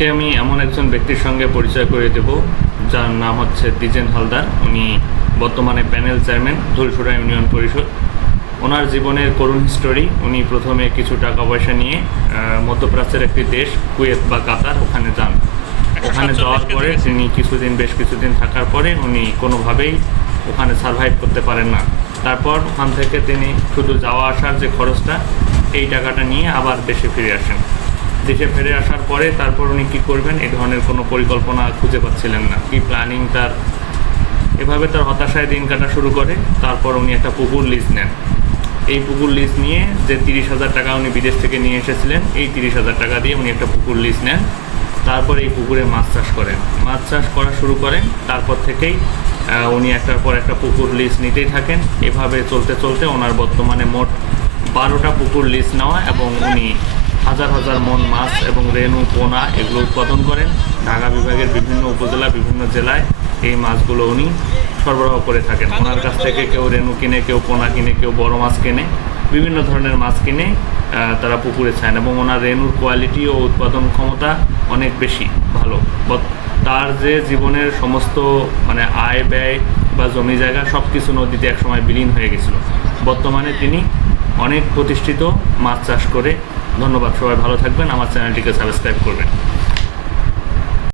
আজকে আমি এমন একজন ব্যক্তির সঙ্গে পরিচয় করে দেব যার নাম হচ্ছে দ্বিজেন হালদার। উনি বর্তমানে প্যানেল চেয়ারম্যান ধুলসুরা ইউনিয়ন পরিষদ। ওনার জীবনের করুণ স্টোরি উনি প্রথমে কিছু টাকা পয়সা নিয়ে মধ্যপ্রাচ্যের একটি দেশ কুয়েত বা কাতার ওখানে যান। ওখানে যাওয়ার পরে তিনি কিছুদিন বেশ কিছুদিন থাকার পরে উনি কোনোভাবেই ওখানে সার্ভাইভ করতে পারেন না। তারপর ওখান থেকে তিনি শুধু যাওয়া আসার যে খরচটা এই টাকাটা নিয়ে আবার দেশে ফিরে আসেন। দেশে ফিরে আসার পরে তারপর উনি কী করবেন? এ ধরনের কোনো পরিকল্পনা খুঁজে পাচ্ছিলেন না। কি প্ল্যানিং তার? এভাবে তার হতাশায় দিন কাটা শুরু করে, তারপর উনি একটা পুকুর লিজ নেন। এই পুকুর লিজ নিয়ে যে তিরিশ হাজার টাকা উনি বিদেশ থেকে নিয়ে এসেছিলেন, এই তিরিশ হাজার টাকা দিয়ে উনি একটা পুকুর লিজ নেন। তারপর এই পুকুরে মাছ চাষ করেন। মাছ চাষ করা শুরু করেন, তারপর থেকেই উনি একটার পর একটা পুকুর লিজ নিতেই থাকেন। এভাবে চলতে চলতে ওনার বর্তমানে মোট বারোটা পুকুর লিজ নেওয়া এবং উনি হাজার হাজার মন মাছ এবং রেনু পোনা এগুলো উৎপাদন করেন। ঢাকা বিভাগের বিভিন্ন উপজেলা, বিভিন্ন জেলায় এই মাছগুলো উনি সরবরাহ করে থাকেন। ওনার কাছ থেকে কেউ রেনু কিনে, কেউ পোনা কিনে, কেউ বড় মাছ কিনে, বিভিন্ন ধরনের মাছ কিনে তারা পুকুরে ছান এবং ওনার রেনুর কোয়ালিটি ও উৎপাদন ক্ষমতা অনেক বেশি, ভালো। তার যে জীবনের সমস্ত মানে আয় ব্যয় বা জমি জায়গা সব কিছু নদীতে একসময় বিলীন হয়ে গেছিল। বর্তমানে তিনি অনেক প্রতিষ্ঠিত মাছ চাষ করে ধন্যবাদ সবাই ভালো থাকবেন আমার চ্যানেলটিকে সাবস্ক্রাইব করবেন।